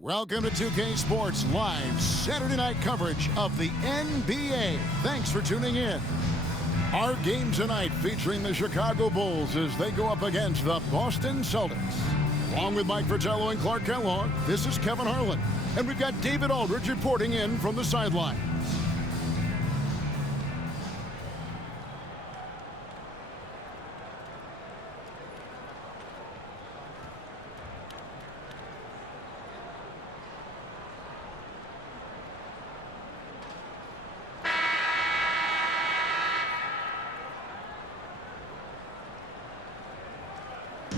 Welcome to 2K Sports Live Saturday night coverage of the NBA. Thanks for tuning in. Our game tonight featuring the Chicago Bulls as they go up against the Boston Celtics. Along with Mike Fratello and Clark Kellogg, this is Kevin Harlan. And we've got David Aldridge reporting in from the sideline.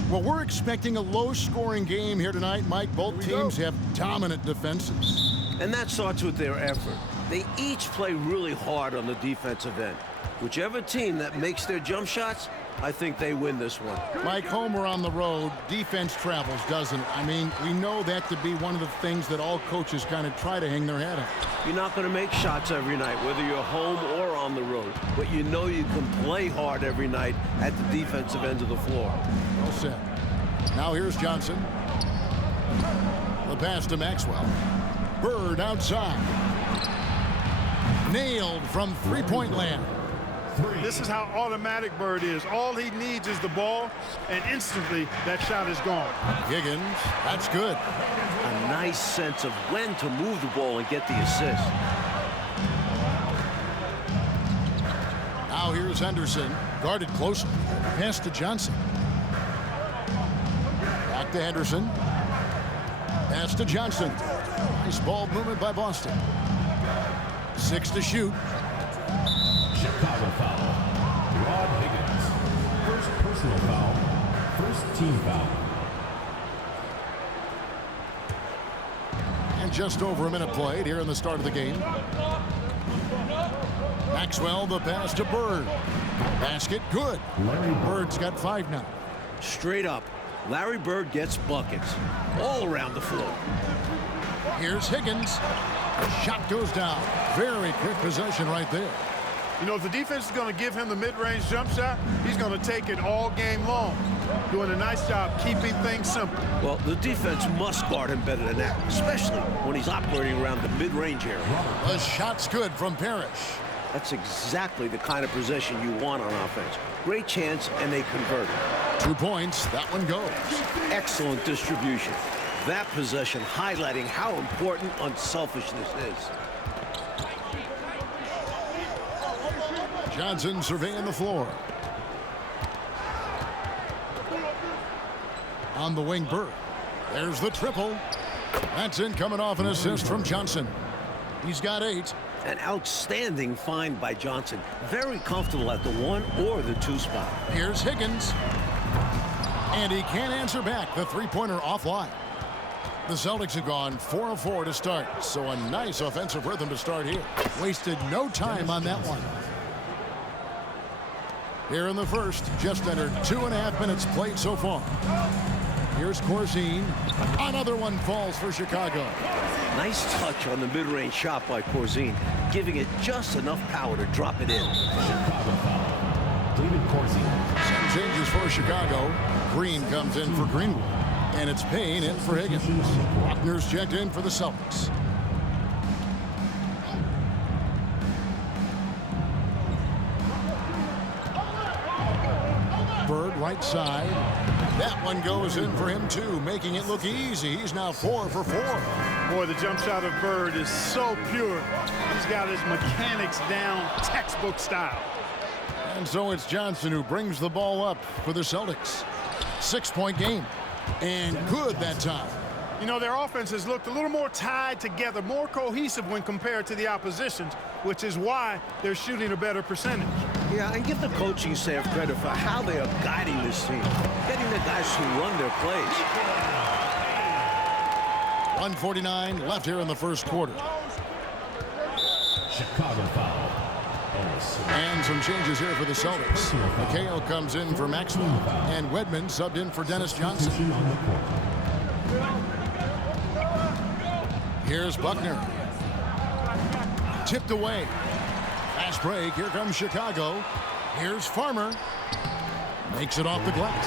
Well, we're expecting a low-scoring game here tonight, Mike. Both teams have dominant defenses. And that starts with their effort. They each play really hard on the defensive end. Whichever team that makes their jump shots, I think they win this one. Mike, home or on the road, defense travels, doesn't it? I mean, we know that to be one of the things that all coaches kind of try to hang their hat on. You're not going to make shots every night, whether you're home or on the road. But you know you can play hard every night at the defensive end of the floor. Well said. Now here's Johnson. The pass to Maxwell. Bird outside. Nailed from three-point land. This is how automatic Bird is. All he needs is the ball, and instantly that shot is gone. Higgins, that's good. A nice sense of when to move the ball and get the assist. Now here's Henderson, guarded close. Pass to Johnson. Back to Henderson. Pass to Johnson. Nice ball movement by Boston. 6 to shoot. Chicago foul. Rod Higgins. First personal foul. First team foul. And just over a minute played here in the start of the game. Maxwell, the pass to Bird. Basket, good. Bird's got 5 now. Straight up, Larry Bird gets buckets all around the floor. Here's Higgins. Shot goes down. Very quick possession right there. You know, if the defense is going to give him the mid-range jump shot, he's going to take it all game long. Doing a nice job keeping things simple. Well, the defense must guard him better than that, especially when he's operating around the mid-range area. The shot's good from Parrish. That's exactly the kind of possession you want on offense. Great chance, and they convert it. 2 points. That one goes. Excellent distribution. That possession highlighting how important unselfishness is. Johnson surveying the floor. On the wing, Bird. There's the triple. That's in, coming off an assist from Johnson. He's got 8. An outstanding find by Johnson. Very comfortable at the 1 or the 2 spot. Here's Higgins. And he can't answer back. The three-pointer offline. The Celtics have gone 4 of 4 to start. So a nice offensive rhythm to start here. Wasted no time on that one. Here in the first, just under 2.5 minutes played so far. Here's Corzine. Another one falls for Chicago. Nice touch on the mid-range shot by Corzine, giving it just enough power to drop it in. Chicago foul. David Corzine. Some changes for Chicago. Green comes in for Greenwood. And it's Payne in for Higgins. Buckner's checked in for the Celtics. Bird right side. That one goes in for him too, making it look easy. He's now 4 for 4. Boy, the jump shot of Bird is so pure. He's got his mechanics down, textbook style. And so it's Johnson who brings the ball up for the Celtics. 6-point game. And good that time. You know, their offense has looked a little more tied together, more cohesive when compared to the opposition's, which is why they're shooting a better percentage. Yeah, and give the coaching staff credit for how they are guiding this team, getting the guys who run their plays. 1:49 left here in the first quarter. Chicago foul. And some changes here for the Celtics. McHale comes in for Maxwell. And Wedman subbed in for Dennis Johnson. Here's Buckner. Tipped away. Fast break. Here comes Chicago. Here's Farmer. Makes it off the glass.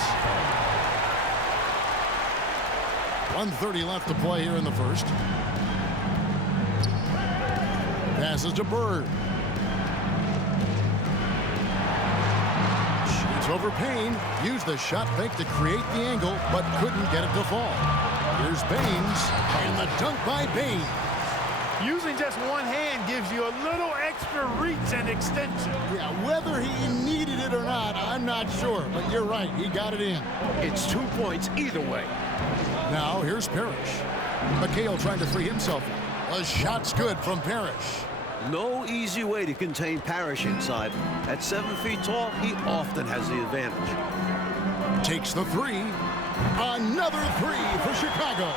1:30 left to play here in the first. Passes to Bird. Shoots over Payne. Used the shot fake to create the angle, but couldn't get it to fall. Here's Baines, and the dunk by Baines. Using just one hand gives you a little extra reach and extension. Yeah, whether he needed it or not, I'm not sure, but you're right, he got it in. It's 2 points either way. Now here's Parrish. McHale trying to free himself. The shot's good from Parrish. No easy way to contain Parrish inside. At 7 feet tall, he often has the advantage. Takes the three. Another three for Chicago.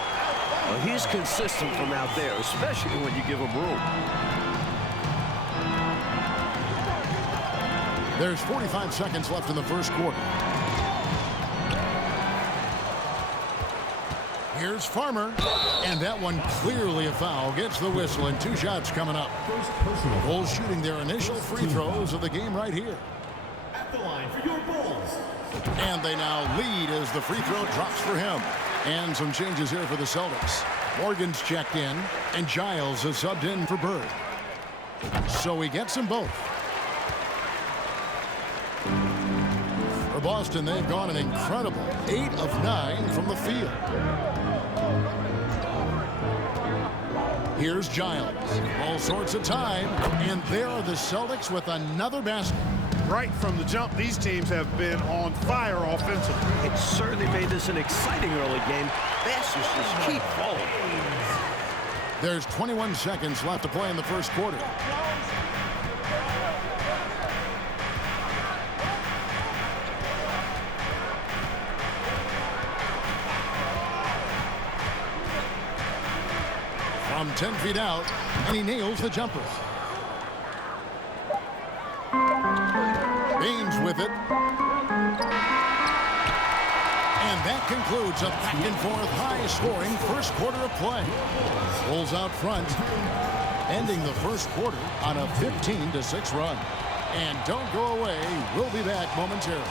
Well, he's consistent from out there, especially when you give him room. There's 45 seconds left in the first quarter. Here's Farmer, and that one clearly a foul. Gets the whistle, and 2 shots coming up. Bulls shooting their initial free throws of the game right here. At the line for your Bulls. And they now lead as the free throw drops for him. And some changes here for the Celtics. Morgan's checked in, and Giles has subbed in for Bird. So he gets them both. For Boston, they've gone an incredible 8 of 9 from the field. Here's Giles. All sorts of time, and there are the Celtics with another basket. Right from the jump, these teams have been on fire offensively. It certainly made this an exciting early game. Baskets just keep falling. There's 21 seconds left to play in the first quarter. From 10 feet out, and he nails the jumper. Baines with it. And that concludes a back-and-forth high-scoring first quarter of play. Bulls out front, ending the first quarter on a 15-6 run. And don't go away. We'll be back momentarily.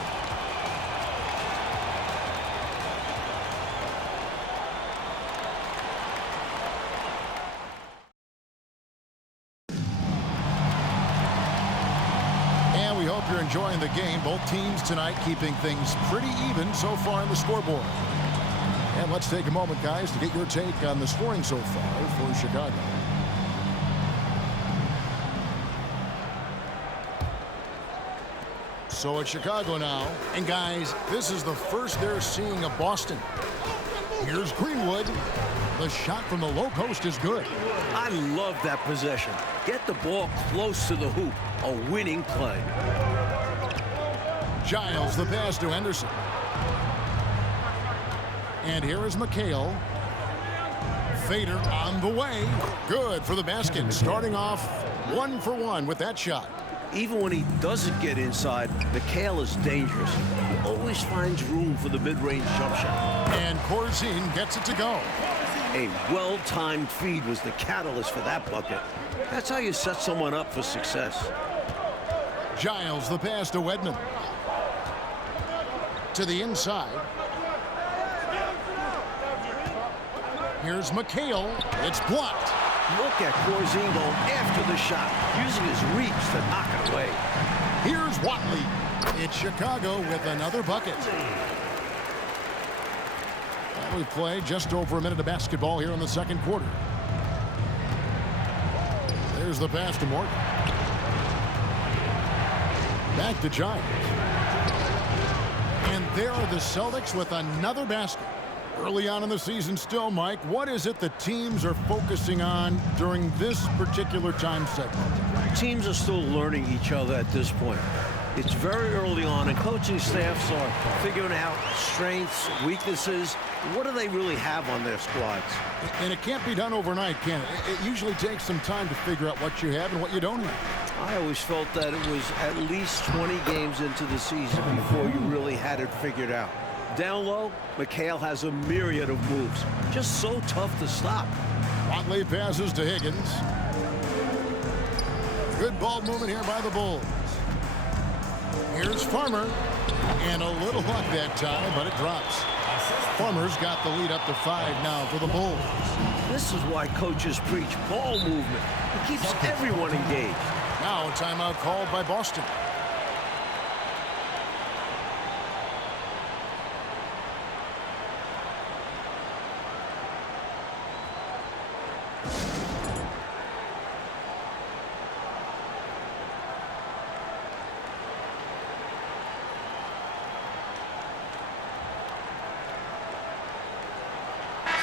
We hope you're enjoying the game. Both teams tonight keeping things pretty even so far on the scoreboard. And let's take a moment, guys, to get your take on the scoring so far for Chicago. So it's Chicago now. And, guys, this is the first they're seeing of Boston. Here's Greenwood. The shot from the low post is good. I love that possession. Get the ball close to the hoop. A winning play. Giles the pass to Henderson. And here is McHale. Fader on the way. Good for the basket. Starting off 1 for 1 with that shot. Even when he doesn't get inside, McHale is dangerous. He always finds room for the mid-range jump shot. And Corzine gets it to go. A well-timed feed was the catalyst for that bucket. That's how you set someone up for success. Giles the pass to Wedman. To the inside. Here's McHale. It's blocked. Look at Corzine going after the shot, using his reach to knock it away. Here's Watley. It's Chicago with another bucket. We play just over a minute of basketball here in the second quarter. There's the pass to Morgan. Back to Giles. And there are the Celtics with another basket. Early on in the season still, Mike, what is it the teams are focusing on during this particular time segment? Teams are still learning each other at this point. It's very early on, and coaching staffs are figuring out strengths, weaknesses. What do they really have on their squads? And it can't be done overnight, can it? It usually takes some time to figure out what you have and what you don't have. I always felt that it was at least 20 games into the season before you really had it figured out. Down low, McHale has a myriad of moves. Just so tough to stop. Watley passes to Higgins. Good ball movement here by the Bulls. Here's Farmer. And a little luck that time, but it drops. Farmer's got the lead up to 5 now for the Bulls. This is why coaches preach ball movement. It keeps everyone engaged. Now a timeout called by Boston.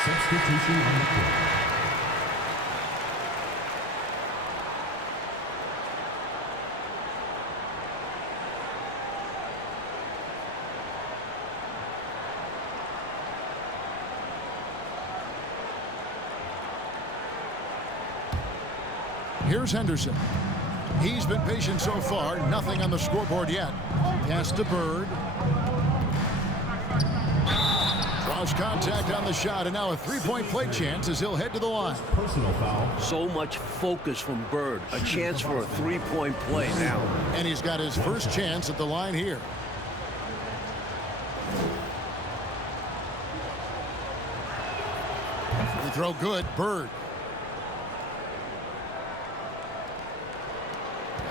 Substitution on the court. Here's Henderson. He's been patient so far. Nothing on the scoreboard yet. Pass to Bird. Draws contact on the shot, and now a three-point play chance as he'll head to the line. Personal foul. So much focus from Bird. A chance for a three-point play now. And he's got his first chance at the line here. The throw good. Bird.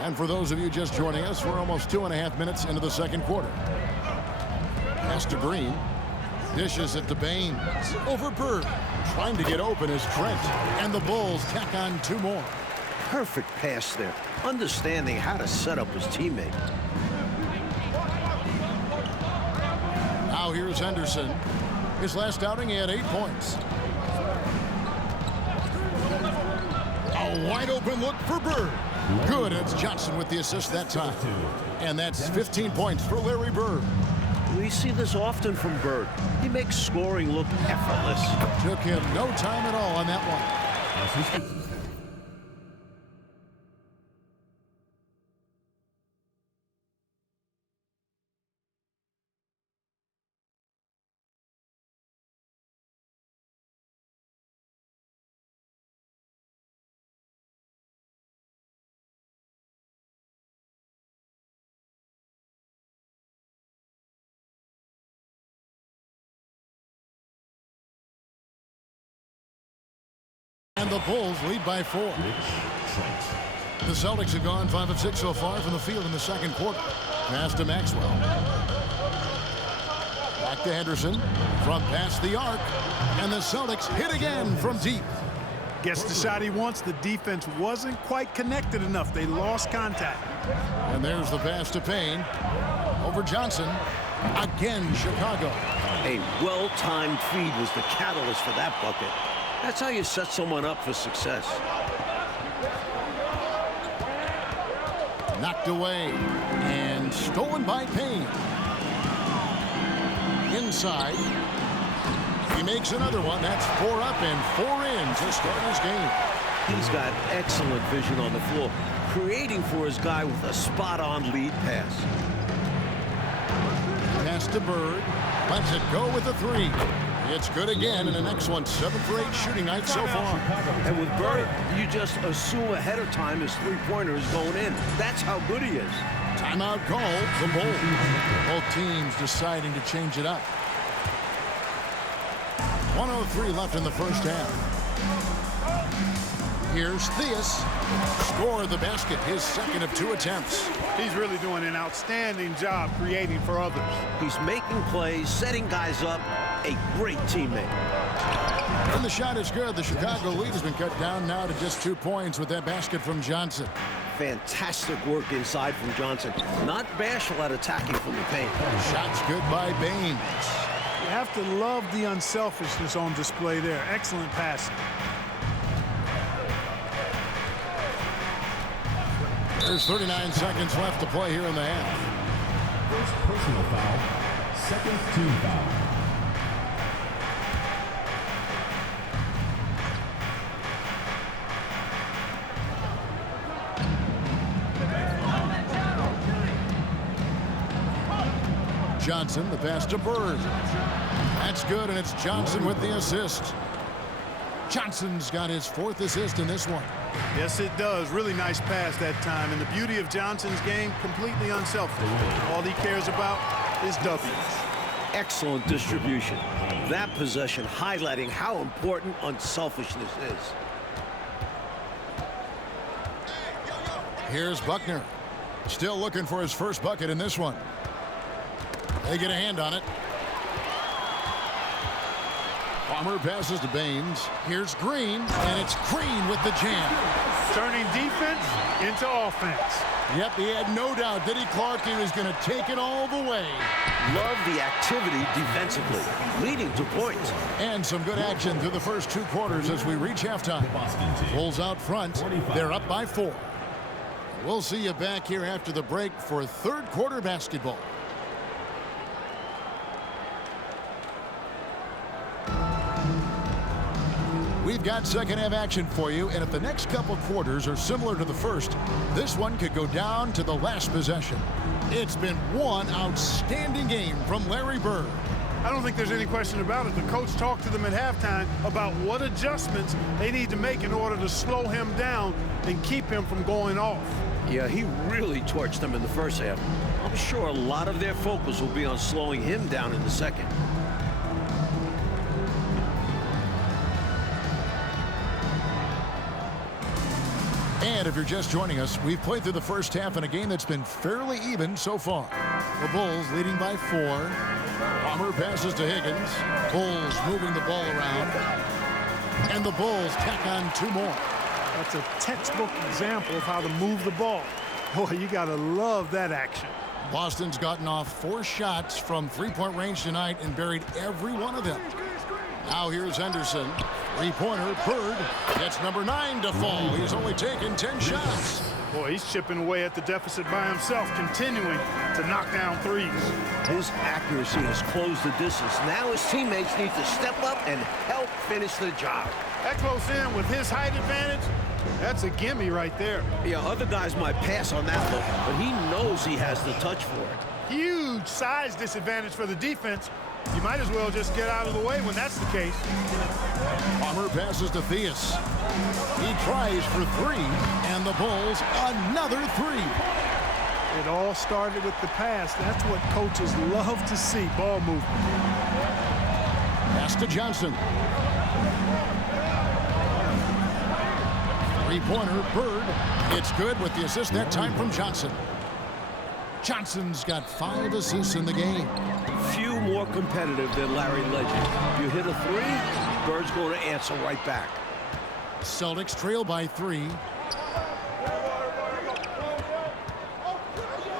And for those of you just joining us, we're almost 2.5 minutes into the second quarter. Pass to Green. Dishes it to Baines. Over Bird. Trying to get open is Trent. And the Bulls tack on 2 more. Perfect pass there. Understanding how to set up his teammate. Now here's Henderson. His last outing, he had 8 points. A wide open look for Bird. Good. It's Johnson with the assist that time. And that's 15 points for Larry Bird. We see this often from Bird. He makes scoring look effortless. Took him no time at all on that one. And the Bulls lead by 4. The Celtics have gone 5 of 6 so far from the field in the second quarter. Pass to Maxwell. Back to Henderson from past the arc. And the Celtics hit again from deep. Gets the shot he wants. The defense wasn't quite connected enough. They lost contact. And there's the pass to Payne. Over Johnson. Again, Chicago. A well-timed feed was the catalyst for that bucket. That's how you set someone up for success. Knocked away and stolen by Payne. Inside. He makes another one. That's 4 up and 4 in to start his game. He's got excellent vision on the floor, creating for his guy with a spot-on lead pass. Pass to Bird. Lets it go with a 3. It's good again, and the next one 7 for 8 shooting night so far. And with Bird, you just assume ahead of time his three-pointer is going in. That's how good he is. Timeout called. The Bulls. Both teams deciding to change it up. 1:03 left in the first half. Here's Theus. Scored the basket, his second of 2 attempts. He's really doing an outstanding job creating for others. He's making plays, setting guys up. A great teammate. And the shot is good. The Chicago lead has been cut down now to just 2 points with that basket from Johnson. Fantastic work inside from Johnson. Not bashful at attacking from the paint. Shot's good by Baines. You have to love the unselfishness on display there. Excellent passing. There's 39 seconds left to play here in the half. First personal foul. Second team foul. Johnson, the pass to Bird. That's good, and it's Johnson with the assist. Johnson's got his 4th assist in this one. Yes, it does. Really nice pass that time. And the beauty of Johnson's game, completely unselfish. All he cares about is W's. Excellent distribution. That possession highlighting how important unselfishness is. Here's Buckner. Still looking for his first bucket in this one. They get a hand on it. Palmer passes to Baines. Here's Green, and it's Green with the jam. Turning defense into offense. Yep, he had no doubt that Clark was going to take it all the way. Love the activity defensively, leading to points. And some good action through the first 2 quarters as we reach halftime. Bulls out front. They're up by 4. We'll see you back here after the break for third quarter basketball. We've got second half action for you, and if the next couple quarters are similar to the first, this one could go down to the last possession. It's been one outstanding game from Larry Bird. I don't think there's any question about it. The coach talked to them at halftime about what adjustments they need to make in order to slow him down and keep him from going off. Yeah, he really torched them in the first half. I'm sure a lot of their focus will be on slowing him down in the second. And if you're just joining us, we've played through the first half in a game that's been fairly even so far. The Bulls leading by 4. Palmer passes to Higgins. Bulls moving the ball around. And the Bulls tack on 2 more. That's a textbook example of how to move the ball. Boy, you got to love that action. Boston's gotten off 4 shots from 3-point range tonight and buried every one of them. Now here's Henderson. 3-pointer. Bird gets number 9 to fall. He's only taken 10 shots. Boy, he's chipping away at the deficit by himself, continuing to knock down threes. His accuracy has closed the distance. Now his teammates need to step up and help finish the job. That close in with his height advantage, that's a gimme right there. Yeah, other guys might pass on that look, but he knows he has the touch for it. Huge size disadvantage for the defense. You might as well just get out of the way when that's the case. Palmer passes to Theus. He tries for 3, and the Bulls another 3. It all started with the pass. That's what coaches love to see, ball movement. Pass to Johnson. 3-pointer, Bird. It's good with the assist that time from Johnson. Johnson's got 5 assists in the game. Few more competitive than Larry Legend. You hit a 3, Bird's going to answer right back. Celtics trail by 3.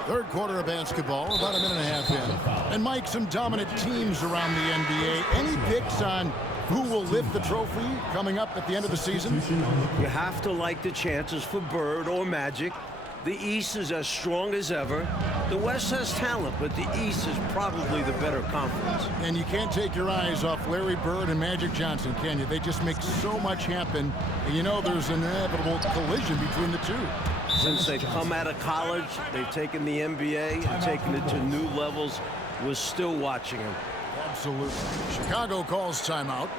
Third quarter of basketball, about a minute and a half in. And Mike, some dominant teams around the NBA. Any picks on who will lift the trophy coming up at the end of the season? You have to like the chances for Bird or Magic. The East is as strong as ever. The West has talent, but the East is probably the better conference. And you can't take your eyes off Larry Bird and Magic Johnson, can you? They just make so much happen. And you know there's an inevitable collision between the two. Since they've come out of college, they've taken the NBA and taken it to new levels. We're still watching them. Absolutely. Chicago calls timeout.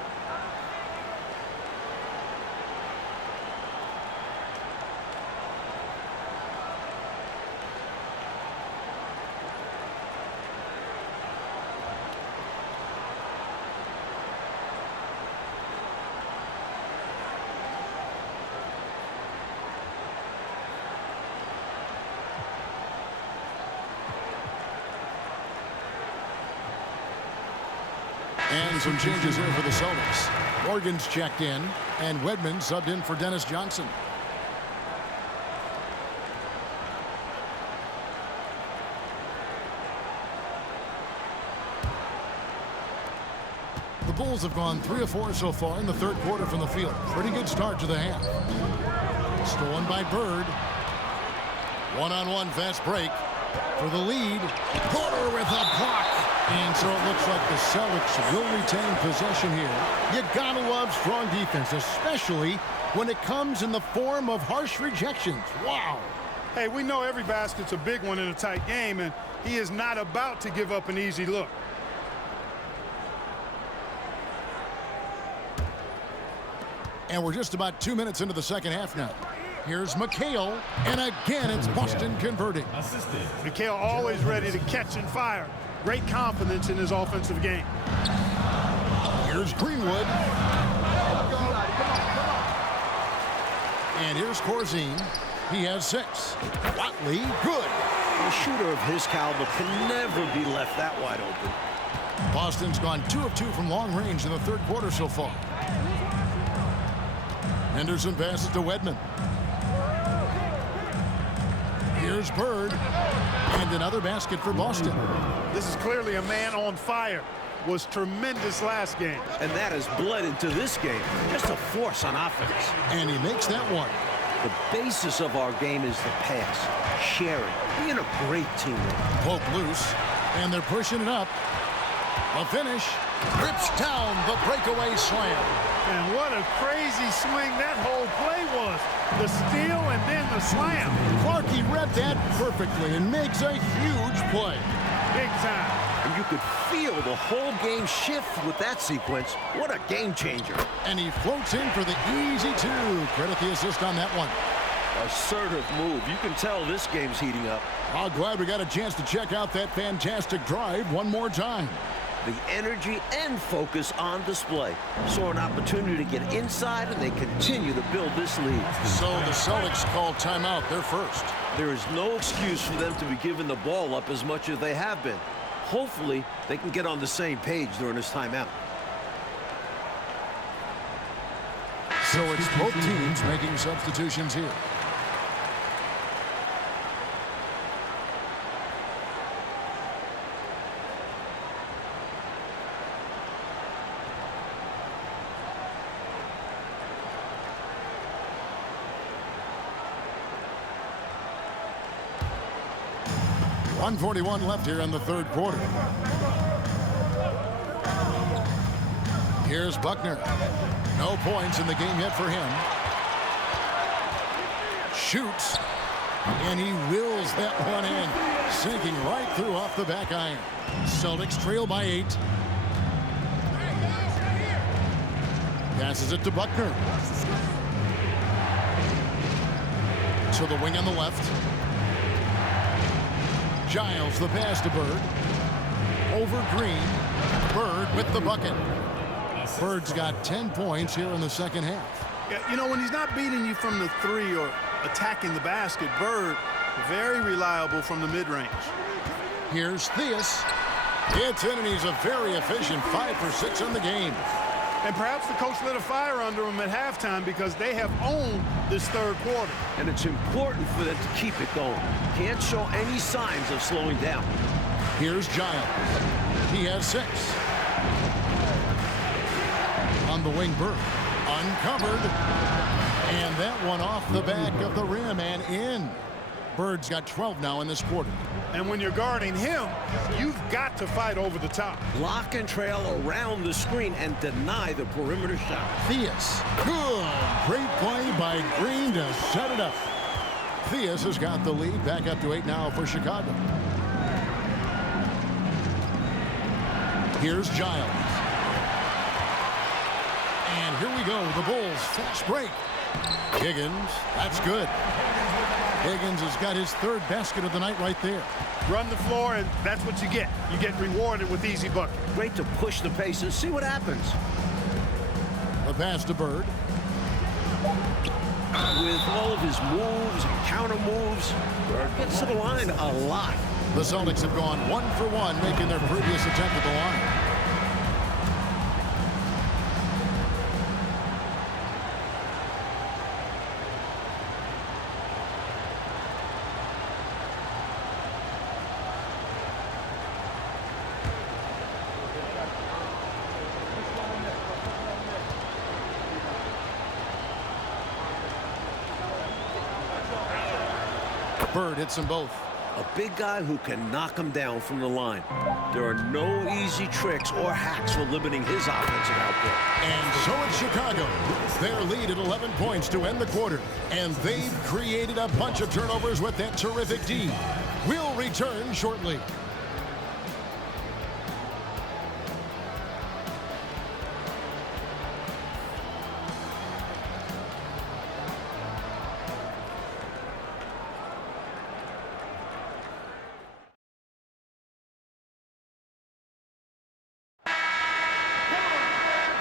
And some changes here for the Celtics. Morgan's checked in, and Wedman subbed in for Dennis Johnson. The Bulls have gone 3 of 4 so far in the third quarter from the field. Pretty good start to the half. Stolen by Bird. One-on-one fast break for the lead. Porter with a block. And so it looks like the Celtics will retain possession here. You gotta love strong defense, especially when it comes in the form of harsh rejections. Wow. Hey, we know every basket's a big one in a tight game, and he is not about to give up an easy look. And we're just about 2 minutes into the second half now. Here's McHale, and again it's Boston converting. McHale always ready to catch and fire. great confidence in his offensive game. Here's Greenwood. And here's Corzine. He has 6. Watley, good. A shooter of his caliber can never be left that wide open. Boston's gone 2 of 2 from long range in the third quarter so far. Henderson passes to Wedman. Here's Bird. And another basket for Boston. This is clearly a man on fire. Was tremendous last game. And that has bled into this game. Just a force on offense. And he makes that one. The basis of our game is the pass, sharing, being a great teammate. Poke loose, and they're pushing it up. A finish. Rips down the breakaway slam. And what a crazy swing that whole play was. The steal and then the slam. Clarkie read that perfectly and makes a huge play. Big time. And you could feel the whole game shift with that sequence. What a game changer. And he floats in for the easy 2. Credit the assist on that one. Assertive move. You can tell this game's heating up. I'm glad we got a chance to check out that fantastic drive one more time. The energy and focus on display. Saw an opportunity to get inside, and they continue to build this lead. So the Celtics call timeout. They're first. There is no excuse for them to be giving the ball up as much as they have been. Hopefully, they can get on the same page during this timeout. So it's both teams making substitutions here. .141 left here in the third quarter. Here's Buckner. No points in the game yet for him. Shoots. And he wills that one in. Sinking right through off the back iron. Celtics trail by 8. Passes it to Buckner. To the wing on the left. Giles the pass to Bird. Over Green. Bird with the bucket. Bird's got 10 points here in the second half. Yeah, you know, when he's not beating you from the 3 or attacking the basket, Bird, very reliable from the mid-range. Here's Theus. It's in, and he's a very efficient 5 for 6 on the game. And perhaps the coach lit a fire under him at halftime because they have owned this third quarter. And it's important for them to keep it going. Can't show any signs of slowing down. Here's Giles. He has 6. On the wing, Bird. Uncovered. And that one off the back of the rim and in. Bird's got 12 now in this quarter. And when you're guarding him, you've got to fight over the top. Block and trail around the screen and deny the perimeter shot. Theus. Good. Great play by Green to set it up. Theus has got the lead back up to 8 now for Chicago. Here's Giles. And here we go. The Bulls fast break. Higgins. That's good. Higgins has got his 3rd basket of the night right there. Run the floor, and that's what you get. You get rewarded with easy buckets. Great to push the pace and see what happens. The pass to Bird. With all of his moves and counter moves, Bird gets to the line a lot. The Celtics have gone 1 for 1, making their previous attempt at the line. Bird hits them both. A big guy who can knock him down from the line. There are no easy tricks or hacks for limiting his offensive output. And so it's Chicago. Their lead at 11 points to end the quarter. And they've created a bunch of turnovers with that terrific D. We'll return shortly.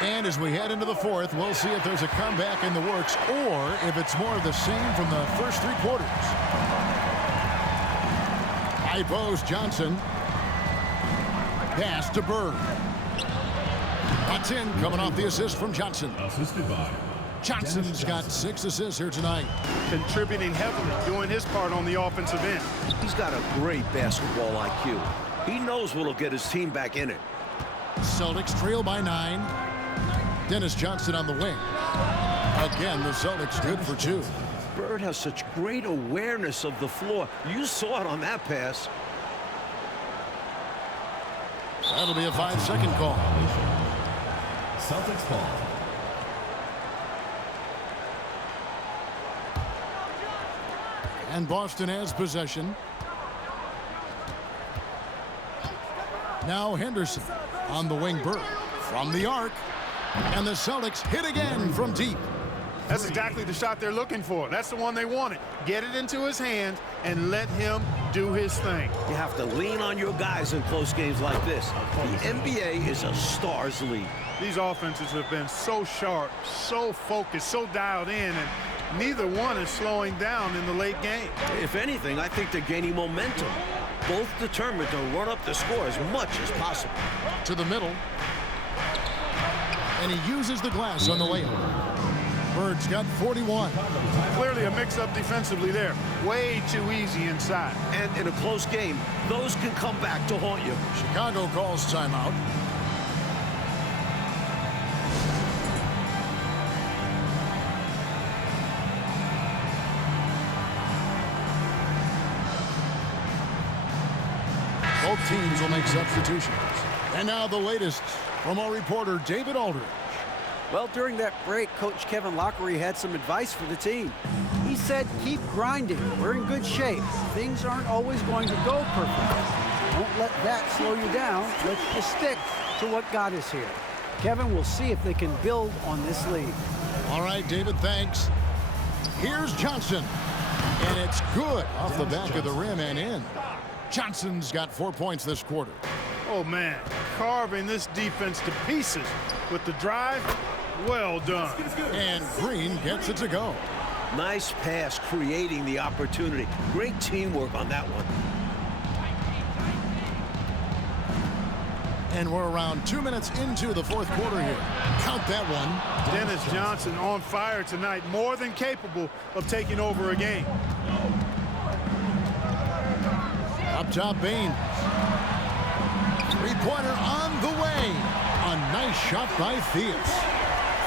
And as we head into the fourth, we'll see if there's a comeback in the works or if it's more of the same from the first three quarters. High post, Johnson. Pass to Bird. That's in, coming off the assist from Johnson. Assisted by Johnson's got 6 assists here tonight. Contributing heavily, doing his part on the offensive end. He's got a great basketball IQ. He knows what'll get his team back in it. Celtics trail by 9. Dennis Johnson on the wing. Again, the Celtics good for 2. Bird has such great awareness of the floor. You saw it on that pass. That'll be a 5-second call. Celtics ball. And Boston has possession. Now Henderson on the wing. Bird from the arc. And the Celtics hit again from deep. That's exactly the shot they're looking for. That's the one they wanted. Get it into his hands and let him do his thing. You have to lean on your guys in close games like this. The NBA is a stars league. These offenses have been so sharp, so focused, so dialed in, and neither one is slowing down in the late game. If anything, I think they're gaining momentum. Both determined to run up the score as much as possible. To the middle. And he uses the glass on the layup. Bird's got 41. Clearly a mix-up defensively there. Way too easy inside. And in a close game, those can come back to haunt you. Chicago calls timeout. Both teams will make substitutions. And now the latest from our reporter, David Aldridge. Well, during that break, Coach Kevin Lockery had some advice for the team. He said, keep grinding. We're in good shape. Things aren't always going to go perfectly. Don't let that slow you down. Let's just stick to what got us here. Kevin will see if they can build on this lead. All right, David, thanks. Here's Johnson. And it's good off the back of the rim and in. Johnson's got 4 points this quarter. Oh, man, carving this defense to pieces with the drive. Well done. And Green gets it to go. Nice pass, creating the opportunity. Great teamwork on that one. And we're around 2 minutes into the fourth quarter here. Count that one. Dennis Johnson on fire tonight, more than capable of taking over a game. Up top, Baines. Three-pointer on the way. A nice shot by Theus.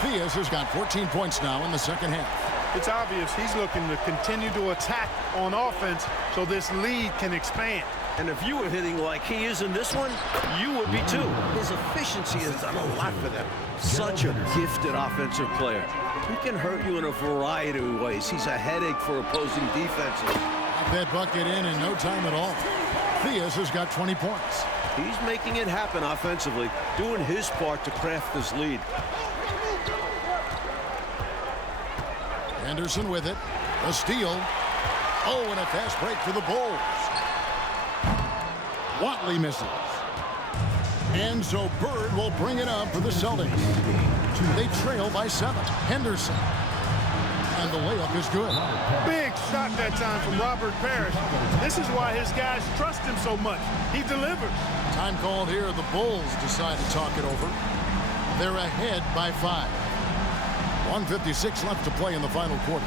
Theus has got 14 points now in the second half. It's obvious he's looking to continue to attack on offense so this lead can expand. And if you were hitting like he is in this one, you would be too. His efficiency has done a lot for them. Such a gifted offensive player. He can hurt you in a variety of ways. He's a headache for opposing defenses. Got that bucket in no time at all. Theus has got 20 points. He's making it happen offensively, doing his part to craft this lead. Anderson with it. A steal. Oh, and a fast break for the Bulls. Watley misses. And so Bird will bring it up for the Celtics. They trail by 7. Henderson. And the layup is good. Big shot that time from Robert Parrish. This is why his guys trust him so much. He delivers. Time called here. The Bulls decide to talk it over. They're ahead by 5. 1:56 left to play in the final quarter.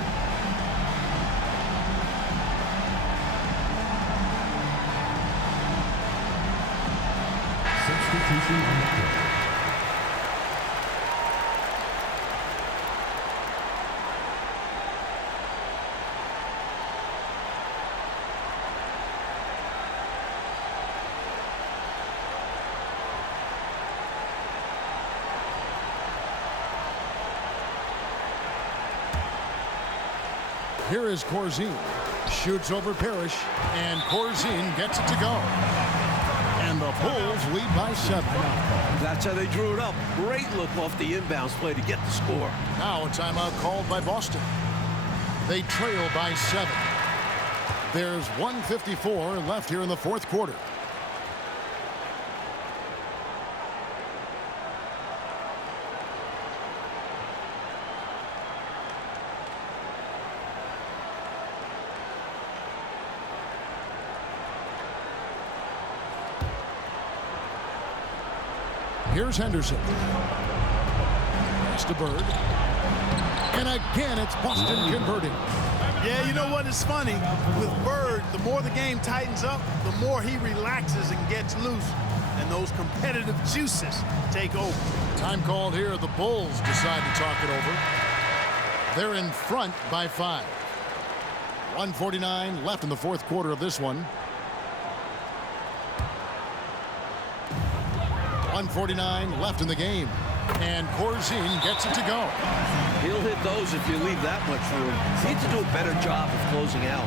Here is Corzine. Shoots over Parrish, and Corzine gets it to go. And the Bulls lead by 7. That's how they drew it up. Great look off the inbounds play to get the score. Now a timeout called by Boston. They trail by 7. There's 1:54 left here in the fourth quarter. Here's Henderson. Pass to Bird. And again, it's Boston converting. Yeah, you know what is funny? With Bird, the more the game tightens up, the more he relaxes and gets loose. And those competitive juices take over. Time called here. The Bulls decide to talk it over. They're in front by 5. 1:49 left in the fourth quarter of this one. 1:49 left in the game. And Corzine gets it to go. He'll hit those if you leave that much room. You need to do a better job of closing out.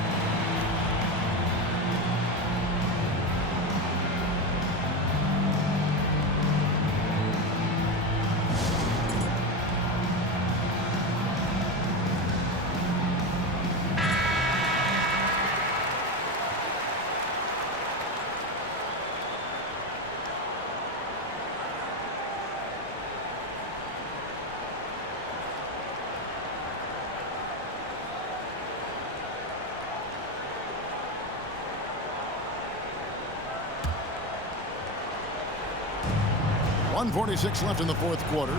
.146 left in the fourth quarter.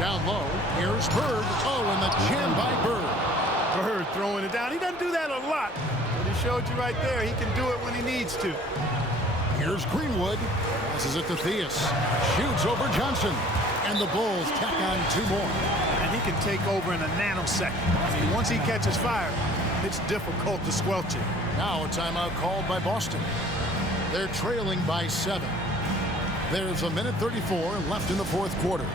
Down low, here's Bird. Oh, and the jam by Bird. Bird throwing it down. He doesn't do that a lot, but he showed you right there he can do it when he needs to. Here's Greenwood. Passes it to Theus. Shoots over Johnson. And the Bulls tack on 2 more. And he can take over in a nanosecond. I mean, once he catches fire, it's difficult to squelch it. Now a timeout called by Boston. They're trailing by 7. There's 1:34 left in the fourth quarter.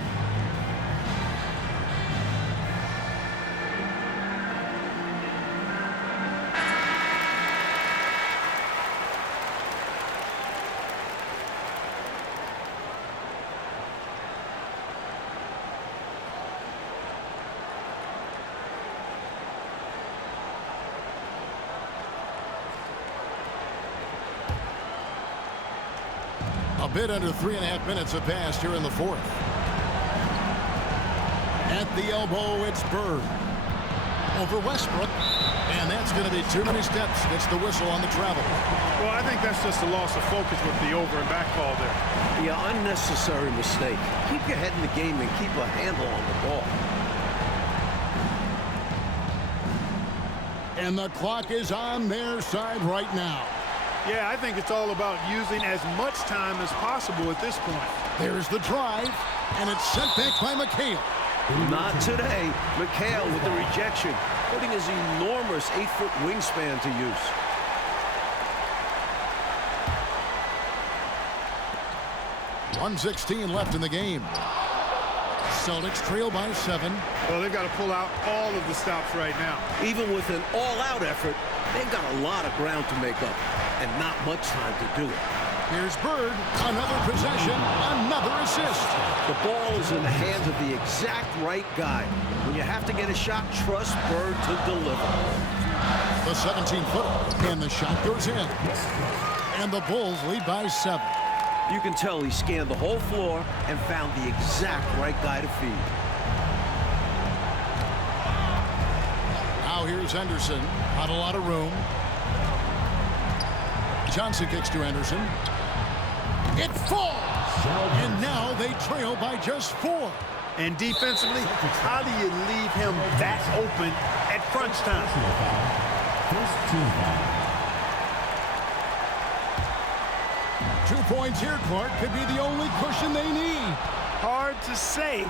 A bit under 3.5 minutes have passed here in the fourth. At the elbow, it's Bird. Over Westbrook. And that's going to be too many steps. Gets the whistle on the travel. Well, I think that's just a loss of focus with the over and back call there. Yeah, unnecessary mistake. Keep your head in the game and keep a handle on the ball. And the clock is on their side right now. Yeah, I think it's all about using as much time as possible at this point. There's the drive, and it's sent back by McHale. Not today. McHale with the rejection, putting his enormous 8-foot wingspan to use. .116 left in the game. Celtics trail by 7. Well, they've got to pull out all of the stops right now. Even with an all-out effort, they've got a lot of ground to make up and not much time to do it. Here's Bird. Another possession. Another assist. The ball is in the hands of the exact right guy. When you have to get a shot, trust Bird to deliver. The 17-footer. And the shot goes in. And the Bulls lead by 7. You can tell he scanned the whole floor and found the exact right guy to feed. Now here's Henderson. Not a lot of room. Johnson kicks to Henderson. It falls! And now they trail by just 4. And defensively, how do you leave him that open at crunch time? First team foul. 2 points here, Clark, could be the only cushion they need. Hard to say.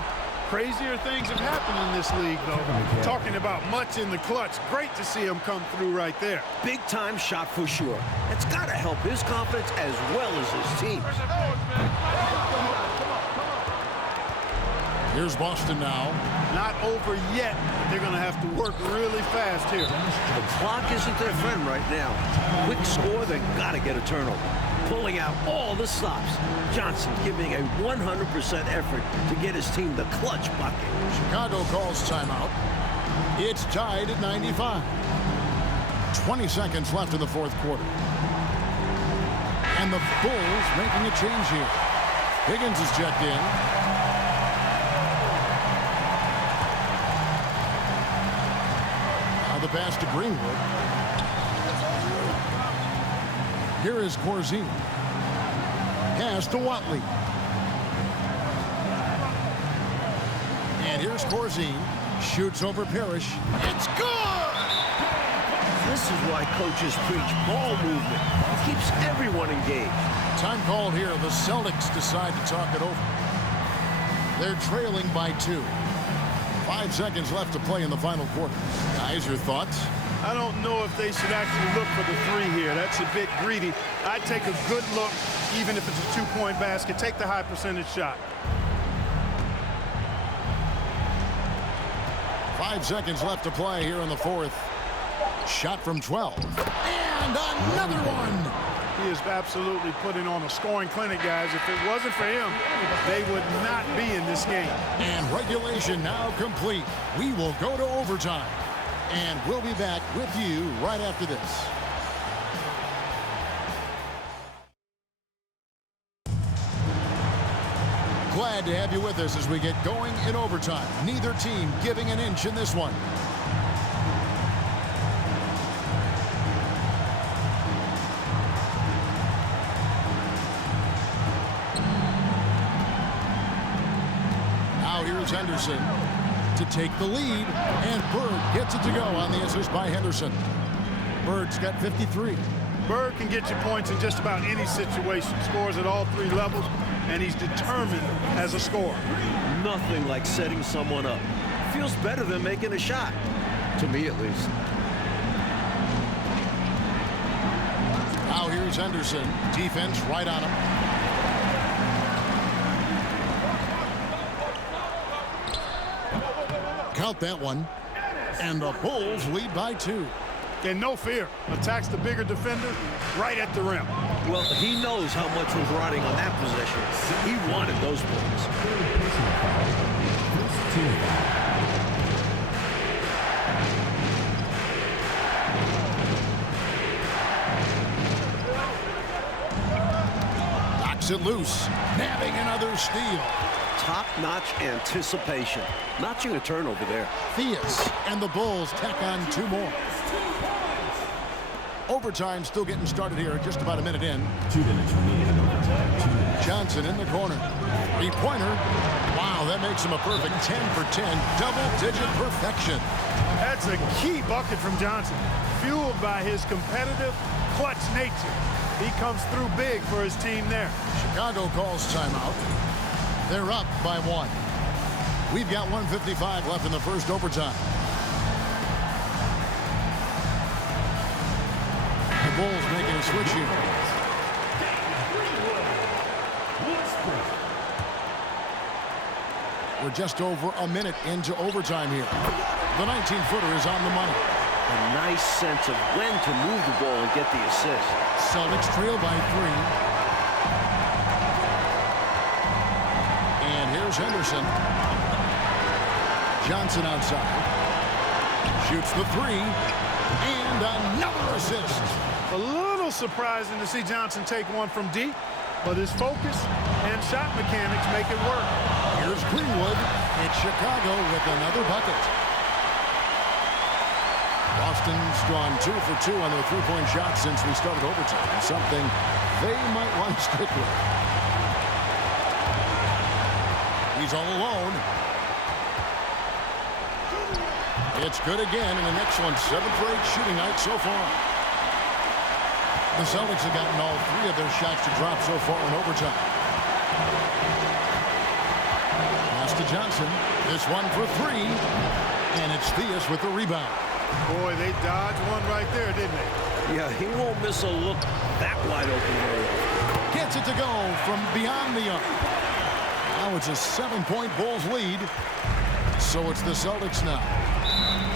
Crazier things have happened in this league, though. Talking about much in the clutch. Great to see him come through right there. Big-time shot for sure. It's got to help his confidence as well as his team's. Here's Boston now. Not over yet. They're going to have to work really fast here. The clock isn't their friend right now. Quick score, they've got to get a turnover. Pulling out all the stops. Johnson giving a 100% effort to get his team the clutch bucket. Chicago calls timeout. It's tied at 95. 20 seconds left in the fourth quarter. And the Bulls making a change here. Higgins is checked in. Now the pass to Greenwood. Here is Corzine. Pass to Watley. here's Corzine. Shoots over Parrish. It's good! This is why coaches preach ball movement. It keeps everyone engaged. Time called here. The Celtics decide to talk it over. They're trailing by 2. 5 seconds left to play in the final quarter. Guys, your thoughts? I don't know if they should actually look for the 3 here. That's a bit greedy. I'd take a good look, even if it's a 2-point basket. Take the high percentage shot. 5 seconds left to play here in the fourth. Shot from 12. And another one! He is absolutely putting on a scoring clinic, guys. If it wasn't for him, they would not be in this game. And regulation now complete. We will go to overtime. And we'll be back with you right after this. Glad to have you with us as we get going in overtime. Neither team giving an inch in this one. Now here's Henderson to take the lead, and Bird gets it to go on the assist by Henderson. Bird's got 53. Bird can get you points in just about any situation. Scores at all 3 levels, and he's determined as a scorer. Nothing like setting someone up. Feels better than making a shot. To me, at least. Now here's Henderson. Defense right on him. Count that one. And the Bulls lead by 2. And no fear. Attacks the bigger defender right at the rim. Well, he knows how much was riding on that possession. He wanted those points. Knocks it loose. Nabbing another steal. Top-notch anticipation. Notching a turnover there. Theus and the Bulls tack on 2 more. Overtime still getting started here. Just about a minute in. 2 minutes remaining in overtime. Johnson in the corner. 3-pointer. Wow, that makes him a perfect 10 for 10. Double-digit perfection. That's a key bucket from Johnson. Fueled by his competitive, clutch nature. He comes through big for his team there. Chicago calls timeout. They're up by 1. We've got 1:55 left in the first overtime. The Bulls making a switch here. We're just over a minute into overtime here. The 19-footer is on the money. A nice sense of when to move the ball and get the assist. Celtics trail by 3. And here's Henderson. Johnson outside. Shoots the 3. And another assist. A little surprising to see Johnson take one from deep, but his focus and shot mechanics make it work. Here's Greenwood. It's Chicago with another bucket. Boston's gone 2 for 2 on their 3-point shots since we started overtime. Something they might want to stick with. He's all alone. It's good again, and an excellent 7 for 8 shooting night so far. The Celtics have gotten all 3 of their shots to drop so far in overtime. Pass to Johnson. This one for 3. And it's Theus with the rebound. Boy, they dodged one right there, didn't they? Yeah, he won't miss a look that wide open very often. Gets it to go from beyond the arc. Now it's a 7-point Bulls lead. So it's the Celtics now.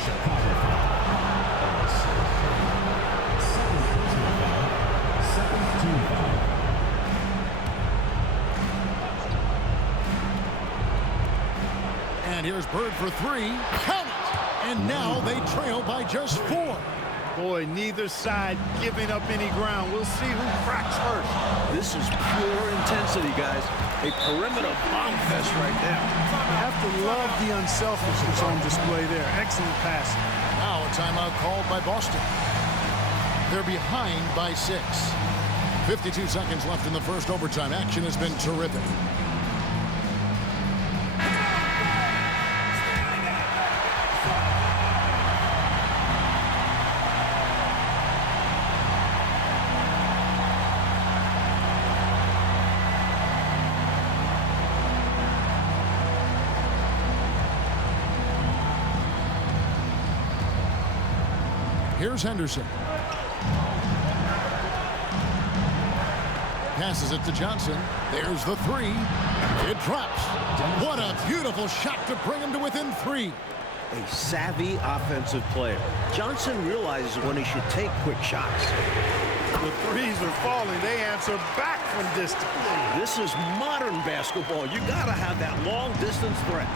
Chicago foul. Second personal foul. Second team foul. And here's Bird for 3. Count it! And now they trail by just 4. Boy, neither side giving up any ground. We'll see who cracks first. This is pure intensity, guys. A perimeter bomb fest right now. You have to love the unselfishness on display there. Excellent pass. Now a timeout called by Boston. They're behind by 6. 52 seconds left in the first overtime. Action has been terrific. Here's Henderson. Passes it to Johnson. There's the three. It drops. What a beautiful shot to bring him to within 3. A savvy offensive player. Johnson realizes when he should take quick shots. The threes are falling. They answer back from distance. This is modern basketball. You gotta have that long distance threat.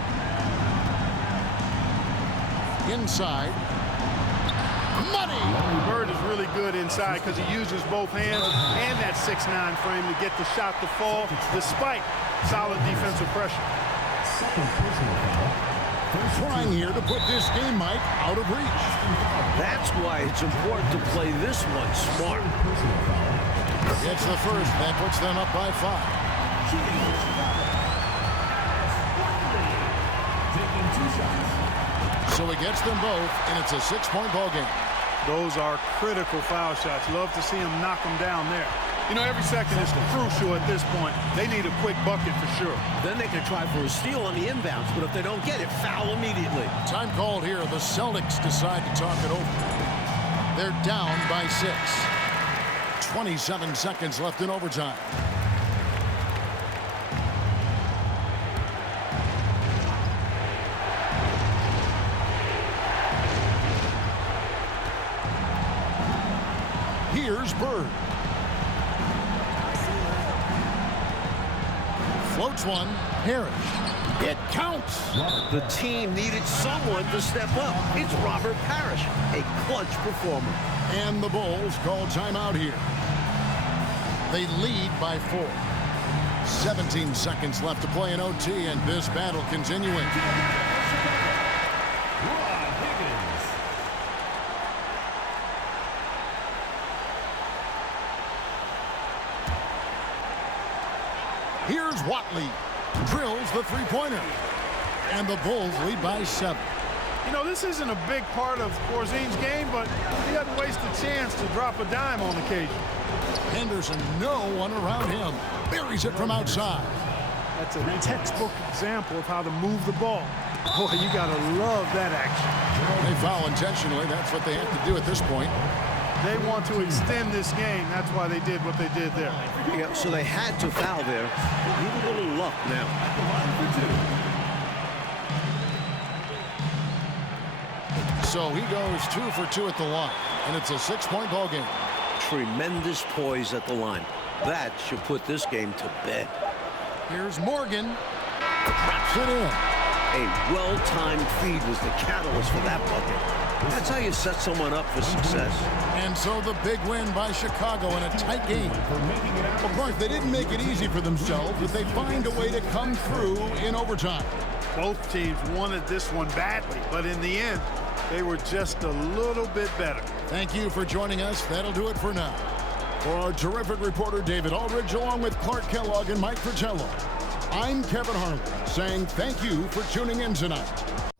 Inside. Money! Bird is really good inside because he uses both hands and that 6'9" frame to get the shot to fall despite solid defensive pressure. Second personal foul. Trying here to put this game, Mike, out of reach. That's why it's important to play this one smart. Personal foul. It's the first. That puts them up by 5. Taking 2 shots. So he gets them both, and it's a 6-point ball game. Those are critical foul shots. Love to see him knock them down there. You know, every second is crucial at this point. They need a quick bucket for sure. Then they can try for a steal on the inbounds, but if they don't get it, foul immediately. Time called here. The Celtics decide to talk it over. They're down by 6. 27 seconds left in overtime. Here's Bird. Floats one. Harris. It counts. The team needed someone to step up. It's Robert Parrish, a clutch performer. And the Bulls call timeout here. They lead by 4. 17 seconds left to play in OT, and this battle continuing. Here's Watley. Drills the three-pointer. And the Bulls lead by 7. You know, this isn't a big part of Porzine's game, but he doesn't waste a chance to drop a dime on occasion. Henderson, no one around him. Buries it from outside. That's a textbook example of how to move the ball. Boy, you got to love that action. They foul intentionally. That's what they have to do at this point. They want to extend this game. That's why they did what they did there. Yeah, so they had to foul there. Need a little luck now. So he goes 2 for 2 at the line, and it's a 6-point ball game. Tremendous poise at the line. That should put this game to bed. Here's Morgan. Drops it in. A well-timed feed was the catalyst for that bucket. That's how you set someone up for success. And so the big win by Chicago in a tight game. Of course, they didn't make it easy for themselves, but they find a way to come through in overtime. Both teams wanted this one badly, but in the end, they were just a little bit better. Thank you for joining us. That'll do it for now. For our terrific reporter, David Aldridge, along with Clark Kellogg and Mike Fratello, I'm Kevin Harlan, saying thank you for tuning in tonight.